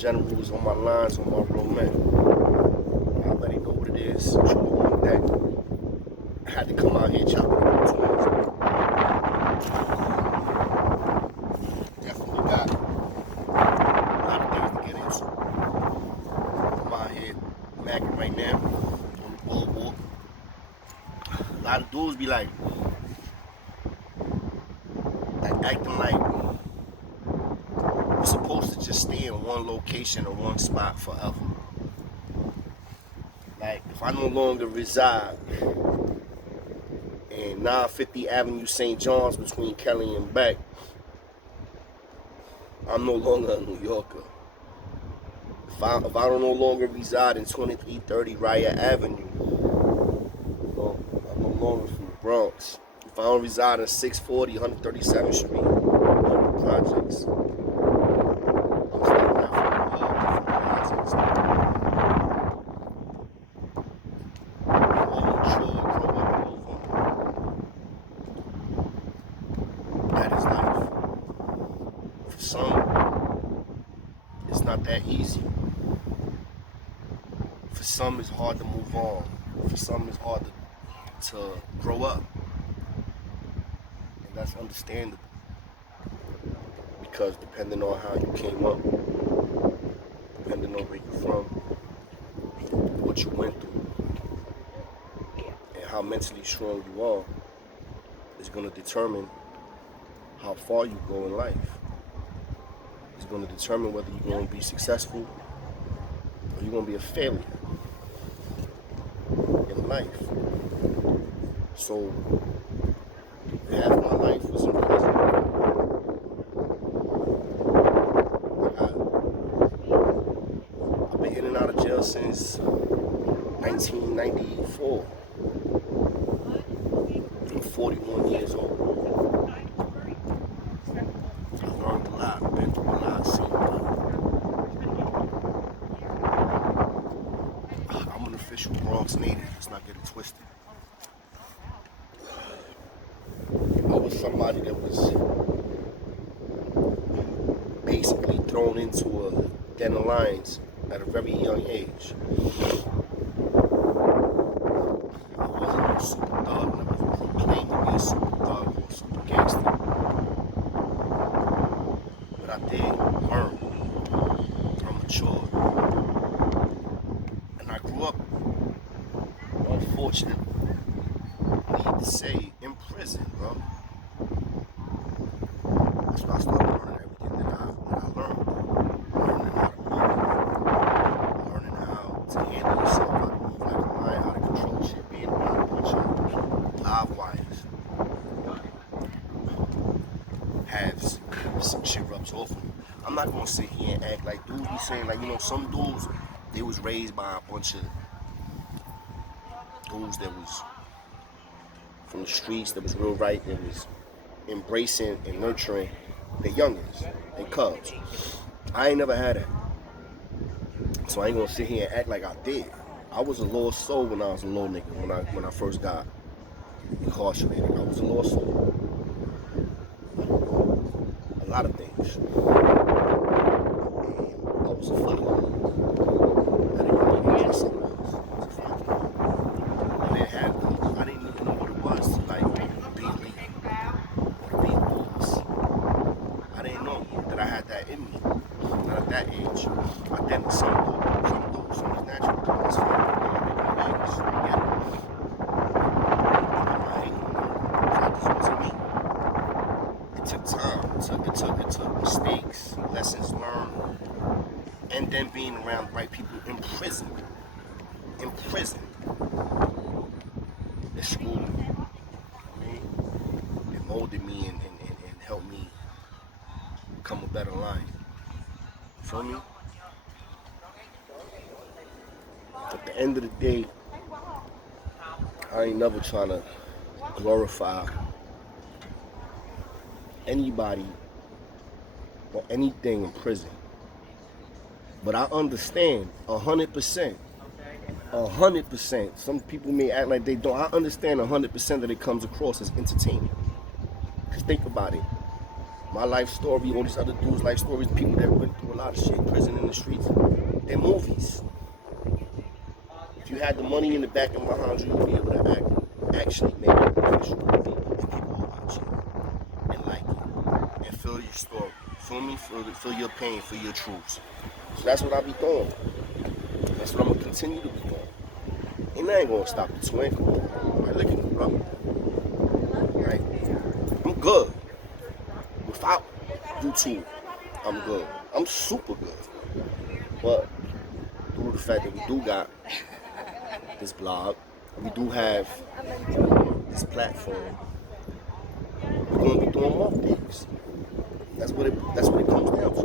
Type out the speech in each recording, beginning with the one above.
generals, on my lines, on my real men. I already know what it is. True on deck. I had to come out here chopping up the twins. Definitely got a lot of things to get into. I'm out here macking right now on the boardwalk. A lot of dudes be like acting like we're supposed to just stay in one location or one spot forever. Like, if I no longer reside in 950 Avenue St. John's between Kelly and Beck, I'm no longer a New Yorker. If I don't no longer reside in 2330 Riot Avenue, well, I'm no longer from the Bronx. If I don't reside in 640 137th Street, the projects, I'm still not from the projects. All mature, grow up, move on. That is life. For some, it's not that easy. For some, it's hard to move on. For some, it's hard to grow up. And that's understandable. Because depending on how you came up, depending on where you're from, what you went through, and how mentally strong you are, is going to determine how far you go in life. It's going to determine whether you're going to be successful or you're going to be a failure in life. So, half my life was in prison. I've been in and out of jail since 1994. I'm 41 years old. I learned a lot, been through a lot, seen a lot. I'm an official Bronx native, let's not get it twisted. I was somebody that was basically thrown into a den of lions at a very young age. I wasn't a super thug, and I wasn't proclaimed to be a super thug or a super gangster. But I did learn. I matured. And I grew up, unfortunately, need to say, in prison, bro. That's why I started learning everything that I learned. Learning how to move. Learning how to handle yourself, how to move like a lion, how to control shit, being around a bunch of live wires. Have some shit rubs off on you. I'm not gonna sit here and act like dudes be saying, like, you know, some dudes, they was raised by a bunch of dudes that was from the streets, that was real right, that was embracing and nurturing their youngins, their cubs. I ain't never had that. So I ain't gonna sit here and act like I did. I was a lost soul when I was a little nigga, when I first got incarcerated. I was a lost soul. A lot of things. And I was a follower. I didn't really need something else. I was a follower. I didn't even know what it was to like be a leader or be a boss. I didn't know that I had that in me. Not at that age. I did with some dudes. Some is natural. It's fine. I get it. That just wasn't me. It took time. It took mistakes, lessons learned, and then being around the right people in prison. In prison. At school. I mean, it molded me and helped me become a better lion. You feel me? At the end of the day, I ain't never trying to glorify anybody or anything in prison. But I understand 100%. 100%. Some people may act like they don't. I understand 100% that it comes across as entertainment. Because think about it. my life story, all these other dudes' life stories, people that went through a lot of shit, prison in the streets, they're movies. If you had the money in the back and behind you, you'd be able to actually make an official movie, and people will watch it and like it and feel your story. Feel me? Feel your pain, feel your truths. So that's what I be doing. That's what I'm gonna continue to be doing. And I ain't gonna stop the twinkle. Like, look at me, bro. Right? I'm good. Without YouTube, I'm good. I'm super good. But due to the fact that we do got this blog, we do have this platform, we're gonna be doing more things. That's what it comes down to.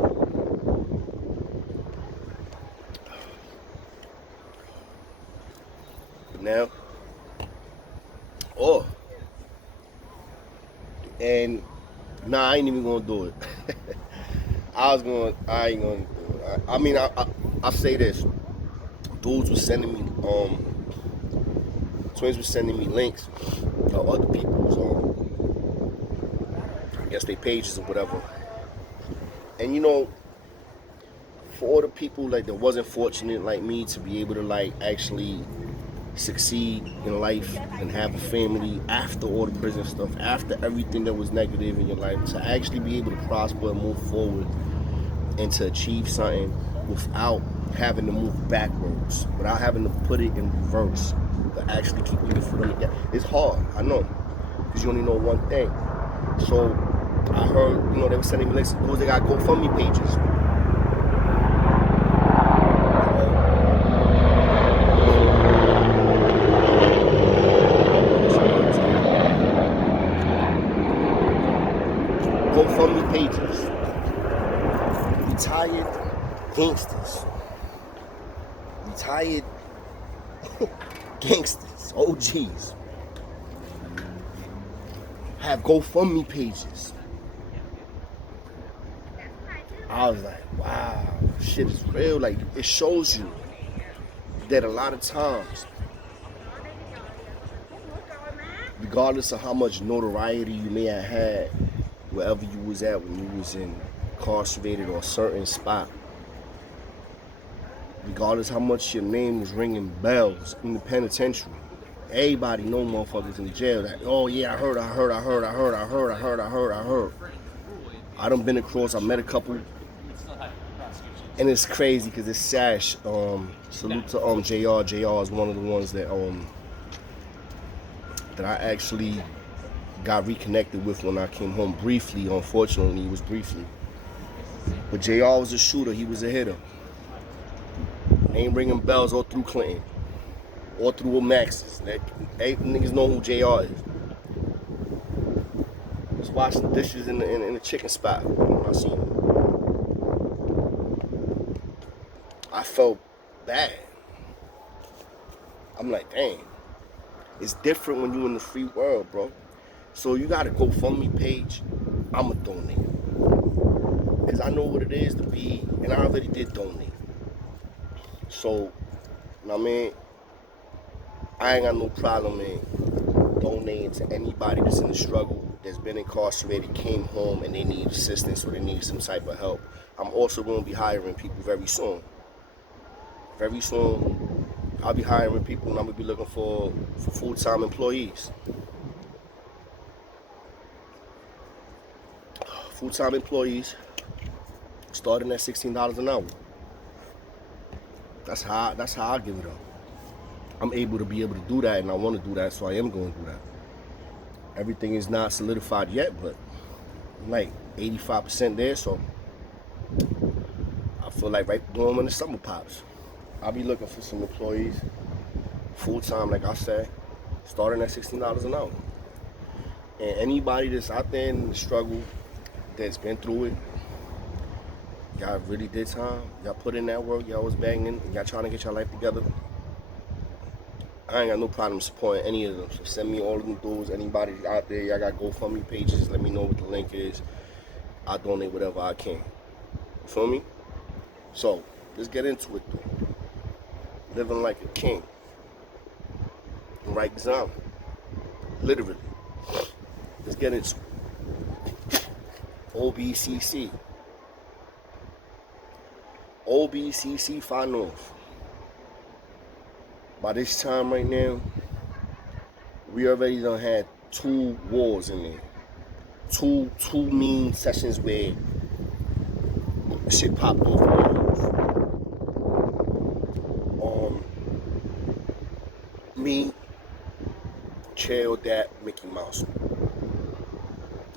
But now, and nah, I ain't even gonna do it. I ain't gonna do it. I mean, I say this. Dudes were sending me, twins were sending me links of other people's, I guess they pages or whatever. And you know, for all the people like that wasn't fortunate like me to be able to like actually succeed in life and have a family after all the prison stuff, after everything that was negative in your life, to actually be able to prosper and move forward and to achieve something without having to move backwards, without having to put it in reverse, but actually keeping your foot on the gas. It's hard, I know, because you only know one thing. So I heard, you know, they were sending me links to those that got GoFundMe pages. GoFundMe pages. Retired gangsters. Retired gangsters, OGs, have GoFundMe pages. I was like, wow, shit is real. Like, it shows you that a lot of times, regardless of how much notoriety you may have had wherever you was at when you was incarcerated or a certain spot, regardless how much your name was ringing bells in the penitentiary, everybody know motherfuckers in jail that, oh yeah, I heard. I done been across, I met a couple, and it's crazy because it's Sash. Salute to JR. JR is one of the ones that I actually got reconnected with when I came home briefly. Unfortunately, it was briefly. But JR was a shooter, he was a hitter. Ain't ringing bells all through Clinton, all through Max's. Niggas know who JR is. Was washing dishes in the chicken spot when I seen him. I felt bad. I'm like, dang, it's different when you in the free world, bro. So you got a GoFundMe page, I'ma donate. Because I know what it is to be, and I already did donate. So, I mean, I ain't got no problem in donating to anybody that's in the struggle, that's been incarcerated, came home, and they need assistance or they need some type of help. I'm also going to be hiring people very soon. Very soon, I'll be hiring people, and I'm going to be looking for full-time employees. Full-time employees, starting at $16 an hour. That's how I give it up. I'm able to do that, and I want to do that, so I am going to do that. Everything is not solidified yet, but I'm like 85% there, so I feel like right doing when the summer pops, I'll be looking for some employees, full-time, like I said, starting at $16 an hour. And anybody that's out there in the struggle, that's been through it, y'all really did time, y'all put in that work, y'all was banging, y'all trying to get your life together, I ain't got no problem supporting any of them. So send me all of them dudes, anybody out there, y'all got GoFundMe pages, let me know what the link is. I'll donate whatever I can. You feel me? So, let's get into it though. Living like a king. Right design. Literally. Let's get into it. OBCC. OBCC Far North. By this time right now, we already done had 2 wars in there. Two mean sessions where shit popped off. Me, Chael, that Mickey Mouse.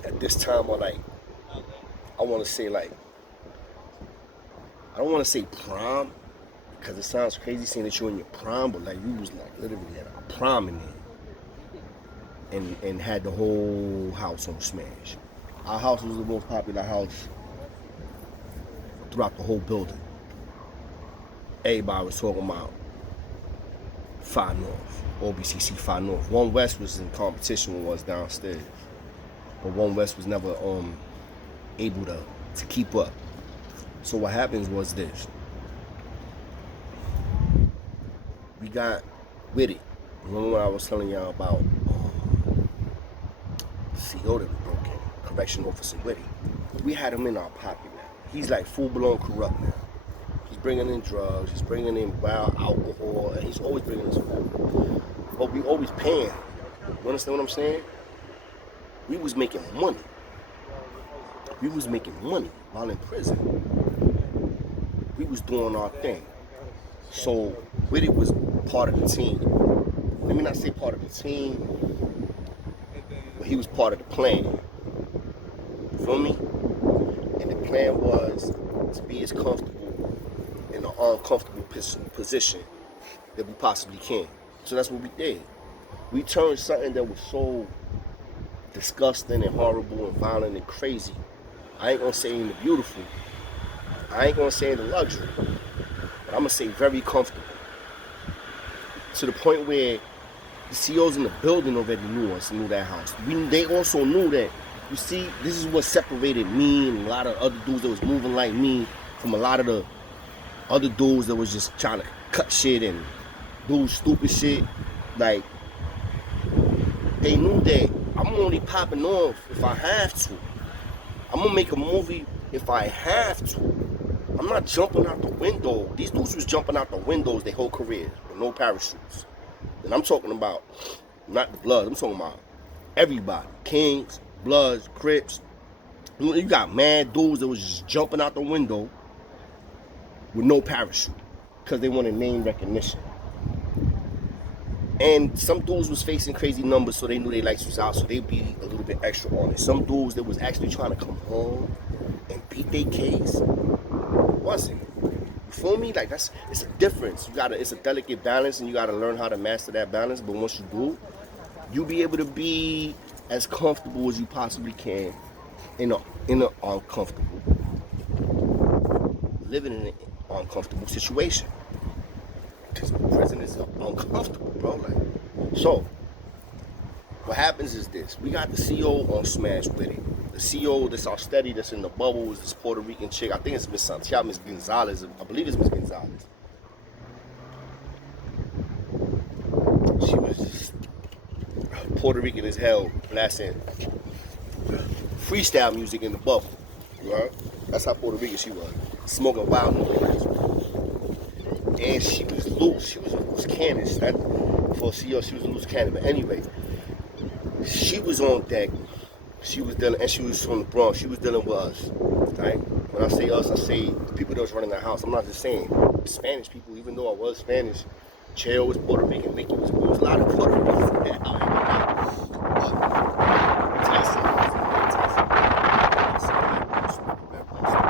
At this time, I want to say I don't want to say prime, because it sounds crazy saying that you're in your prime, but we was literally at a prime in there, and had the whole house on smash. Our house was the most popular house throughout the whole building. Everybody was talking about Far North, OBCC Far North. One West was in competition with us downstairs, but One West was never able to keep up. So what happens was this: we got with it. Remember when I was telling y'all about the CO that we broke in, correction officer Whitty? We had him in our pocket now. He's full-blown corrupt now. He's bringing in drugs, he's bringing in wild alcohol, and he's always bringing us food. But we always paying. You understand what I'm saying? We was making money. We was making money while in prison. We was doing our thing. So Whitty was part of the team. Let me not say part of the team, but he was part of the plan. You feel me? And the plan was to be as comfortable in an uncomfortable position that we possibly can. So that's what we did. We turned something that was so disgusting and horrible and violent and crazy. I ain't gonna say in the beautiful. I ain't gonna say in the luxury. But I'm gonna say very comfortable. To the point where the CEOs in the building already knew us, knew that house. They also knew that, you see, this is what separated me and a lot of other dudes that was moving like me from a lot of the other dudes that was just trying to cut shit and do stupid shit. They knew that I'm only popping off if I have to. I'm gonna make a movie if I have to. I'm not jumping out the window. These dudes was jumping out the windows their whole career with no parachutes. And I'm talking about not the Bloods. I'm talking about everybody. Kings, Bloods, Crips. You got mad dudes that was just jumping out the window with no parachute because they wanted name recognition. And some dudes was facing crazy numbers, so they knew their lights was out, so they'd be a little bit extra on it. Some dudes that was actually trying to come home and beat their case wasn't. You feel me? It's a difference. It's a delicate balance, and you gotta learn how to master that balance. But once you do, you'll be able to be as comfortable as you possibly can in an uncomfortable, living in an uncomfortable situation. Because prison is uncomfortable, bro. So what happens is this: we got the CO on smash with it. The CO that's our steady, that's in the bubble, is this Puerto Rican chick. I think it's Miss Santiago, Miss Gonzalez. I believe it's Miss Gonzalez. She was just Puerto Rican as hell, blasting freestyle music in the bubble. Right? That's how Puerto Rican she was. Smoking wild noise. And she was loose. She was a loose cannon. For a CO, she was a loose cannon. But anyway, she was on deck. She was dealing, and she was from the Bronx. She was dealing with us, right? When I say us, I say the people that was running the house. I'm not just saying Spanish people, even though I was Spanish. Chael was Puerto Rican, Mickey was. There was a lot of Puerto Ricans in that out.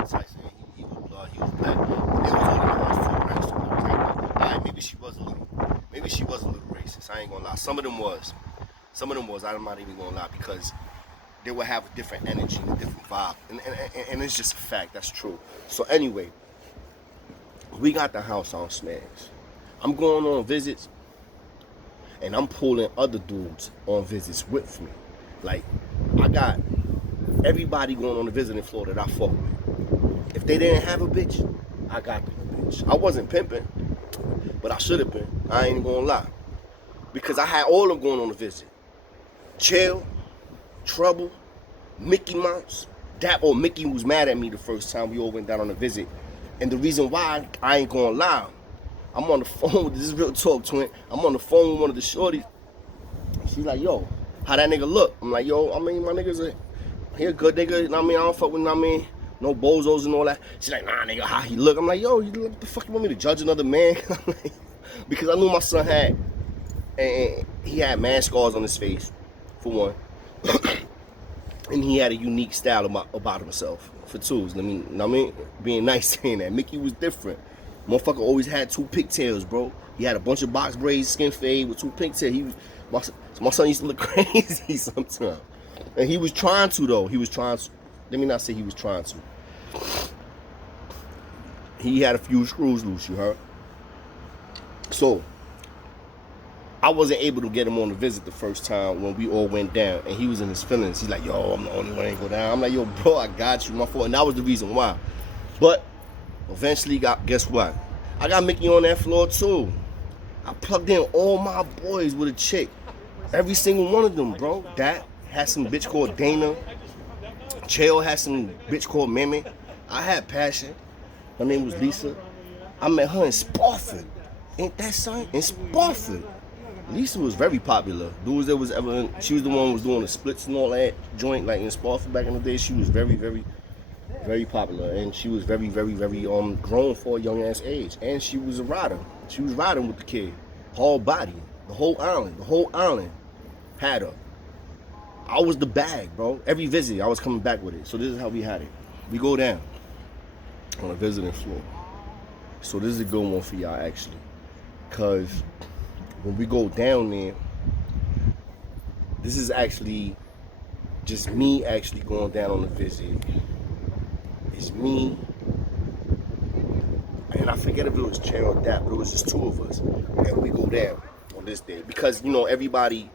Tyson, he was blood, he was black. But there was only one too, right? So it was alright, maybe she was a little racist. I ain't gonna lie. Some of them was. I'm not even gonna lie, because they would have a different energy and a different vibe. And it's just a fact, that's true. So anyway, we got the house on smash. I'm going on visits, and I'm pulling other dudes on visits with me. I got everybody going on a visit in Florida that I fuck with. If they didn't have a bitch, I got them a bitch. I wasn't pimping, but I should have been. I ain't gonna lie. Because I had all of them going on a visit. Chael, Trouble, Mickey Mouse, Dap or Mickey was mad at me the first time we all went down on a visit. And the reason why, I ain't gonna lie, I'm on the phone, this is real talk, twin. I'm on the phone with one of the shorties. She's like, yo, how that nigga look? I'm like, yo, I mean, my nigga's he a good nigga, you know what I mean? I don't fuck with, you know what I mean? No bozos and all that. She's like, nah, nigga, how he look? I'm like, yo, what the fuck you want me to judge another man? Because I knew my son had, and he had man scars on his face, for one. And he had a unique style about himself, for twos. I mean, being nice saying that. Mickey was different. Motherfucker always had 2 pigtails, bro. He had a bunch of box braids, skin fade with 2 pigtails. My son used to look crazy sometimes. And he was trying to, though. He was trying to. Let me not say he was trying to. He had a few screws loose, you heard? So, I wasn't able to get him on the visit the first time when we all went down, and he was in his feelings. He's like, yo, I'm the only one that ain't go down. I'm like, yo, bro, I got you, my fault. And that was the reason why. But eventually, guess what? I got Mickey on that floor too. I plugged in all my boys with a chick. Every single one of them, bro. That had some bitch called Dana. Chael had some bitch called Meme. I had Passion. Her name was Lisa. I met her in Spofford. Ain't that son? In Spofford. Lisa was very popular. Dudes that was ever in, she was the one who was doing the splits and all that joint, like in Spofford back in the day. She was very, very, very popular, and she was very, very, very grown for a young ass age. And she was a rider. She was riding with the kid, whole body, the whole island had her. I was the bag, bro. Every visit, I was coming back with it. So this is how we had it. We go down on a visiting floor. So this is a good one for y'all actually, cause when we go down there, this is actually just me actually going down on the visit. It's me, and I forget if it was Chair or Dap, but it was just 2 of us. And we go down on this day. Because, you know, everybody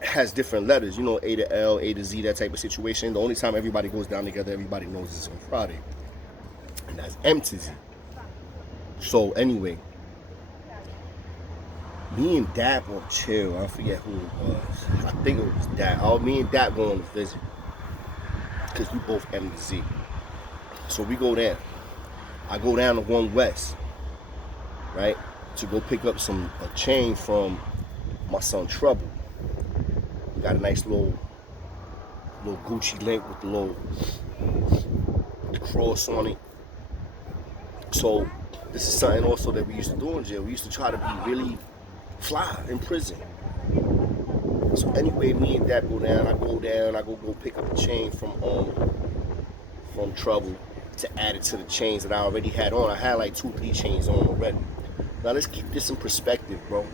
has different letters, you know, A to L, A to Z, that type of situation. The only time everybody goes down together, everybody knows it's on Friday. And that's M to Z. So anyway, me and Dap or Chill, I forget who it was. I think it was Dap. Me and Dap go on the visit. Because we both M to Z. So we go down. I go down to 1 West, right, to go pick up a chain from my son Trouble. We got a nice little Gucci link with the cross on it. So this is something also that we used to do in jail. We used to try to be really fly in prison. So anyway, me and Dad go down. I go pick up a chain from Trouble to add it to the chains that I already had on. I had like 2-3 chains on already. Now let's keep this in perspective, bro.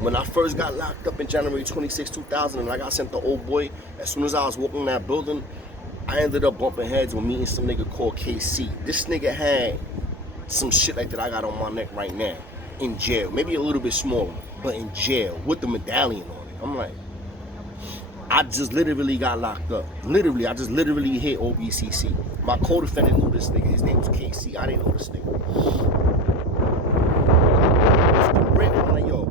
When I first got locked up in January 26, 2000, and I got sent to Old Boy, as soon as I was walking in that building, I ended up bumping heads with meeting some nigga called KC. This nigga had some shit like that I got on my neck right now, in jail. Maybe a little bit smaller, but in jail, with the medallion on it. I'm like, I just literally got locked up. Literally, I just literally hit OBCC. My co-defendant knew this nigga. His name was KC. I didn't know this nigga. It's the break. I'm like, yo. You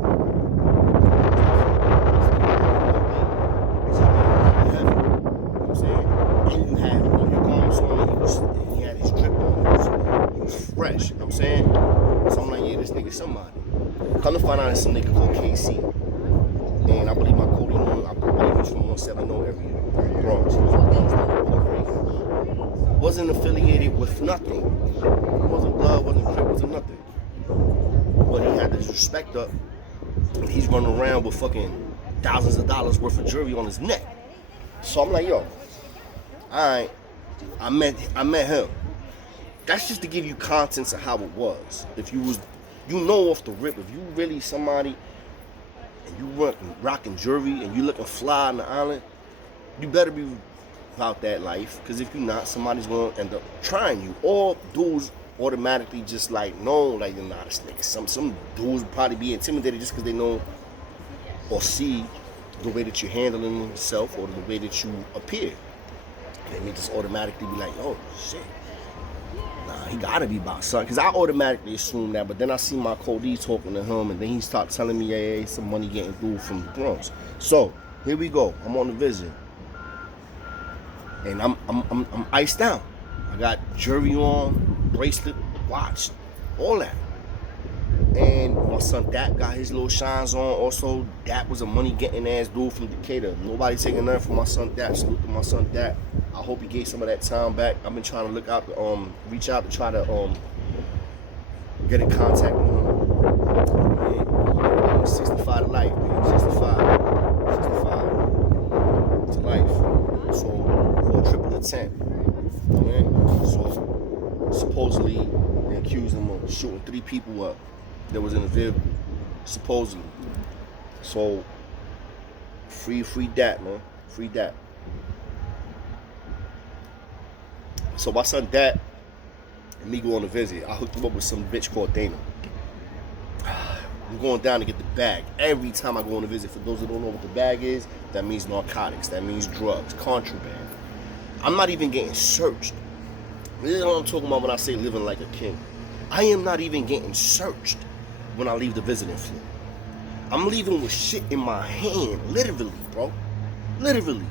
know what I'm saying? And you had all your garments on. He had his drip on. He was fresh. You know what I'm saying? So I'm like, yeah, this nigga somebody. Come to find out it's some nigga called KC. And I believe my Cody knew, I believe he was from 170 area, Bronx. He was from Puerto Rico. Wasn't affiliated with nothing. Wasn't blood, wasn't crip, wasn't nothing. But he had this respect up. And he's running around with fucking thousands of dollars worth of jewelry on his neck. So I'm like, yo, alright, I met him. That's just to give you contents of how it was. If you was, you know off the rip, if you really somebody and you rocking jewelry and you looking fly on the island, you better be about that life. Because if you're not, somebody's going to end up trying you. Or dudes automatically just like, no, like, you're not a nigga. Some dudes probably be intimidated just because they know or see the way that you're handling yourself or the way that you appear. They may just automatically be like, oh, shit. Nah, he gotta be about something. Because I automatically assume that, but then I see my Cody talking to him, and then he started telling me, hey, some money getting through from the Bronx. So, here we go. I'm on the visit. and I'm iced out. I got jewelry on, bracelet, watch, all that. And my son Dap got his little shines on. Also, Dap was a money getting ass dude from Decatur. Nobody taking nothing from my son Dap. Salute to my son Dap. I hope he gave some of that time back. I've been trying to look out to reach out to try to get in contact with him. Man, 65 to life, man. 65 to life. So for a triple attempt. Man. So supposedly they accused him of shooting 3 people up that was in the vehicle, supposedly. So free Dat, man. Free Dat. So my son Dat and me go on a visit. I hooked him up with some bitch called Dana. I'm going down to get the bag. Every time I go on a visit, for those that don't know what the bag is, that means narcotics, that means drugs, contraband. I'm not even getting searched. This is what I'm talking about when I say living like a king. I am not even getting searched when I leave the visiting floor. I'm leaving with shit in my hand, literally, bro. Literally.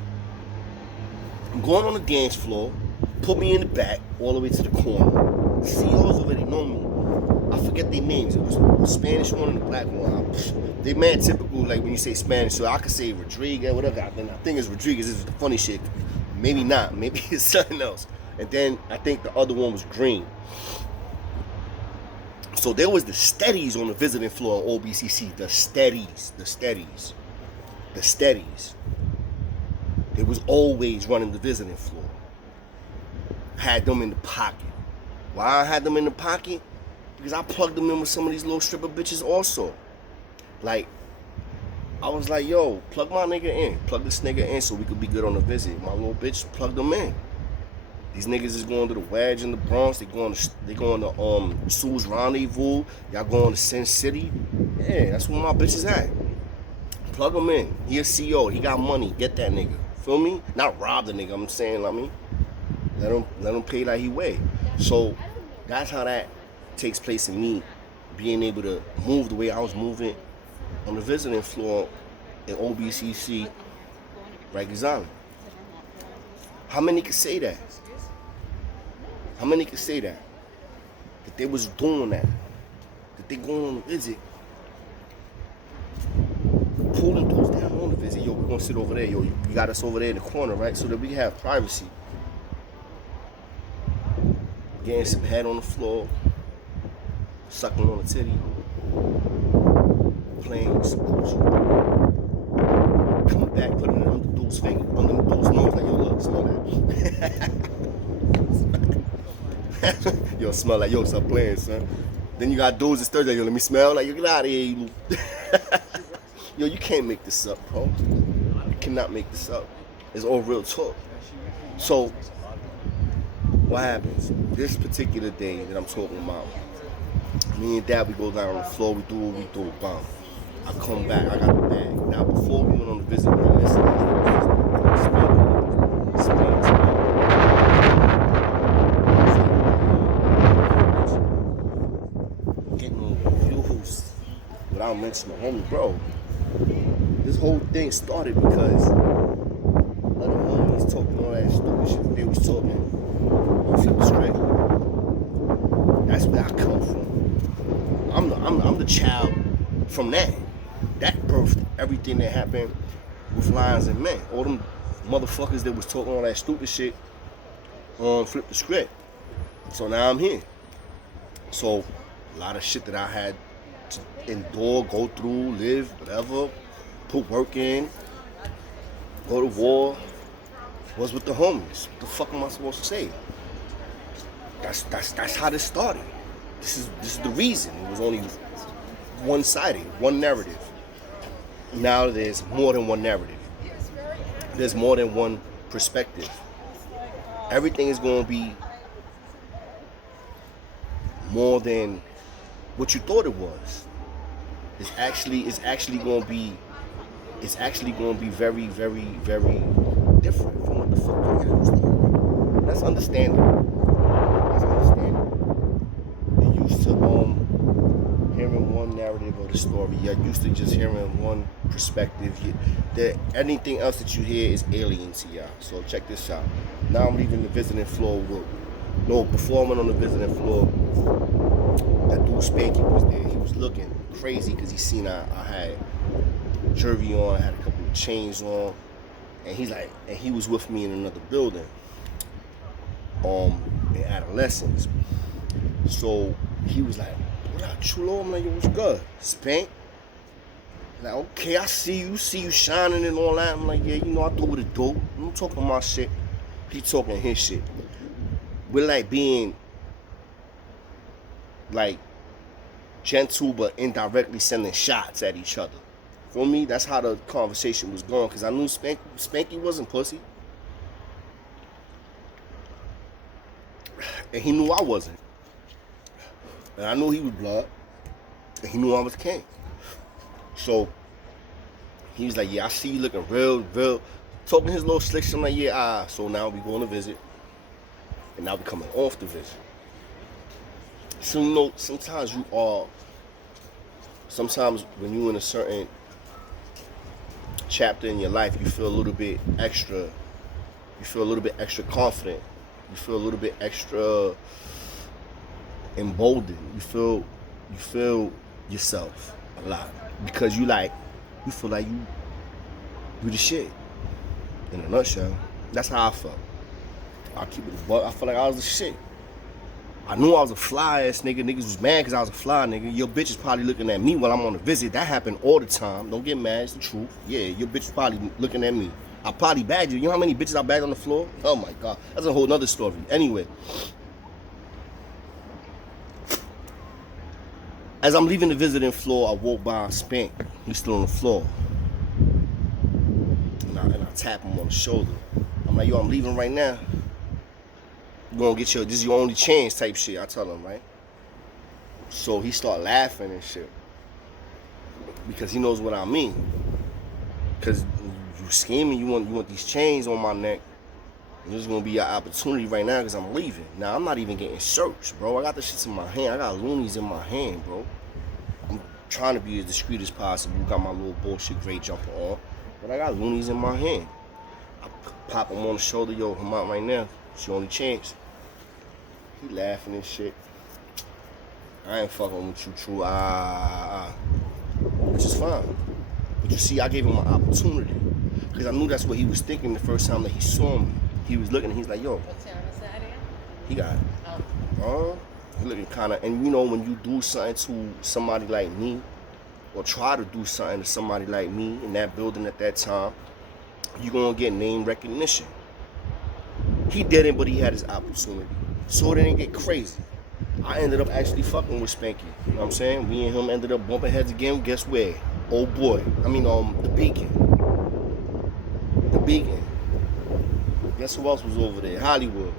I'm going on the dance floor, put me in the back, all the way to the corner. The CEOs already know me. I forget their names. It was a Spanish one and a black one. They mad typical, like when you say Spanish, so I could say Rodriguez, whatever. I think it's Rodriguez. This is the funny shit. Maybe not. Maybe it's something else. And then I think the other one was green. So there was the steadies on the visiting floor of OBCC. The steadies. They was always running the visiting floor. Had them in the pocket. Why I had them in the pocket? Because I plugged them in with some of these little stripper bitches also. Like, I was like, yo, plug my nigga in. Plug this nigga in so we could be good on the visit. My little bitch plugged them in. These niggas is going to the Wedge in the Bronx. They going to Sue's Rendezvous. Y'all going to Sin City. Yeah, that's where my bitch is at. Plug him in. He a CEO. He got money. Get that nigga. Feel me? Not rob the nigga. I'm saying, let him pay like he weigh. So that's how that takes place in me being able to move the way I was moving on the visiting floor in OBCC, Rikers Island. How many could say that? How many could say that? That they was doing that? That they going on a visit? Pulling those down on the visit. Yo, we're gonna sit over there. Yo, you got us over there in the corner, right? So that we can have privacy. Getting some head on the floor, sucking on a titty, playing with some coochie. Coming back, putting it under dude's finger, under the dude's nose, like, yo, look, smell that. Yo, smell like, yo, stop playing, son. Then you got dudes that Thursday, yo, let me smell, like, yo, get out of here, you. Yo, you can't make this up, bro. You cannot make this up. It's all real talk. So, what happens? This particular day that I'm talking about, me and Dad, we go down on the floor, we do what we do, bam. I come back, I got the bag. Now, before we went on the visit, we listened getting on views without mentioning the homie, bro. This whole thing started because other homies talking all that stupid shit they was talking on Flip the Script. That's where I come from. I'm the child from that. That birthed everything that happened with Lions and Men. All them motherfuckers that was talking all that stupid shit on Flip the Script. So now I'm here. So a lot of shit that I had to endure, go through, live, whatever, put work in, go to war, was with the homies. What the fuck am I supposed to say? That's how this started. This is the reason. It was only one-sided, one narrative. Now there's more than one narrative. There's more than one perspective. Everything is going to be more than what you thought it was. It's actually going to be very, very, very different from what the fuck you used to hear. That's understandable. You're used to hearing one narrative of the story. You're used to just hearing one perspective. Anything else that you hear is alien to y'all. So check this out. Now I'm leaving the visiting floor before I went on the visiting floor, that dude Spanky was there. He was looking crazy because he seen I had jewelry on, I had a couple of chains on, and he was with me in another building, in adolescence. So he was like, "What up, chulo?" I'm like, "Yo, what's good, Spank?" Like, "Okay, I see you shining and all that." I'm like, "Yeah, you know, I do what it do. I'm talking my shit. He talking his shit." We're like being like gentle but indirectly sending shots at each other. For me, that's how the conversation was going, because I knew Spanky wasn't pussy. And he knew I wasn't. And I knew he was blood. And he knew I was king. So he was like, "Yeah, I see you looking real, talking his little slick shit." I'm like, "Yeah, so now we going to visit. And now we coming off the visit." So, you know, sometimes when you're in a certain chapter in your life, you feel a little bit extra confident. You feel a little bit extra emboldened. You feel yourself a lot, because you feel like you the shit. In a nutshell, that's how I felt. I'll keep it a buck. I felt like I was the shit. I knew I was a fly ass nigga. Niggas was mad because I was a fly nigga. Your bitch is probably looking at me while I'm on a visit. That happened all the time. Don't get mad, it's the truth. Yeah, your bitch is probably looking at me. I probably bagged you. You know how many bitches I bagged on the floor? Oh my God, that's a whole nother story. Anyway, as I'm leaving the visiting floor, I walk by Spank. He's still on the floor. And I tap him on the shoulder. I'm like, "Yo, I'm leaving right now. You gonna get this is your only chance," type shit. I tell him, right? So he start laughing and shit, because he knows what I mean. Because you scheming, you want these chains on my neck. And this is gonna be your opportunity right now, because I'm leaving. Now I'm not even getting searched, bro. I got the shits in my hand. I got loonies in my hand, bro. I'm trying to be as discreet as possible. Got my little bullshit gray jumper on, but I got loonies in my hand. I pop him on the shoulder. "Yo, come out right now. It's your only chance." He laughing and shit. "I ain't fucking with you, true. Which is fine. But you see, I gave him an opportunity, because I knew that's what he was thinking the first time that he saw me. He was looking and he's like, "Yo." What's your side again? He got, he looking kind of, and you know, when you do something to somebody like me, or try to do something to somebody like me in that building at that time, you're gonna get name recognition. He didn't, but he had his opportunity. So it didn't get crazy. I ended up actually fucking with Spanky. You know what I'm saying? Me and him ended up bumping heads again. Guess where? Oh boy. The Beacon. The Beacon. Guess who else was over there? Hollywood.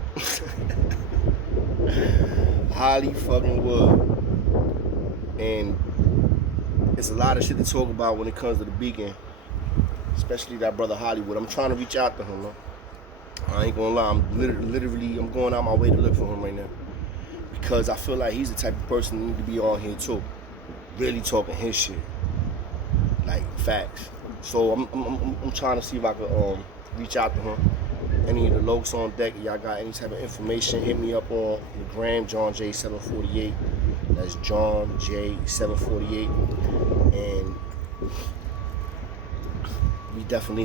Holly fucking Wood. And it's a lot of shit to talk about when it comes to the Beacon. Especially that brother Hollywood. I'm trying to reach out to him, though. I ain't gonna lie, I'm literally going out my way to look for him right now, because I feel like he's the type of person that need to be on here too, really talking his shit, like facts. So I'm trying to see if I could reach out to him. Any of the lokes on deck, y'all got any type of information, hit me up on the gram, John J 748. That's John J 748, and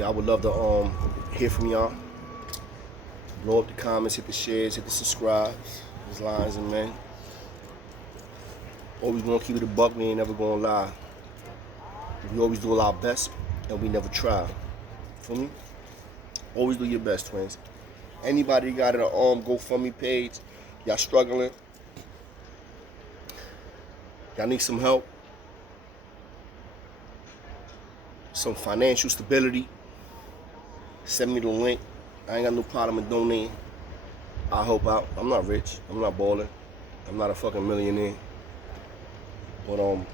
I would love to hear from y'all. Blow up the comments, hit the shares, hit the subscribes. It's Lions and Men. Always gonna keep it a buck, we ain't never gonna lie. We always do our best, and we never try. Feel me? Always do your best, twins. Anybody got an GoFundMe page, y'all struggling, y'all need some help, some financial stability, send me the link. I ain't got no problem in donating. I'll help out. I'm not rich. I'm not balling. I'm not a fucking millionaire. But I'm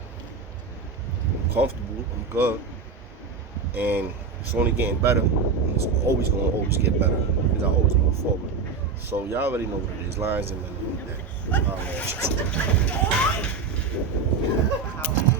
comfortable. I'm good. And it's only getting better. And it's always going to always get better, because I always move forward. So y'all already know what it is. Lions and Men. How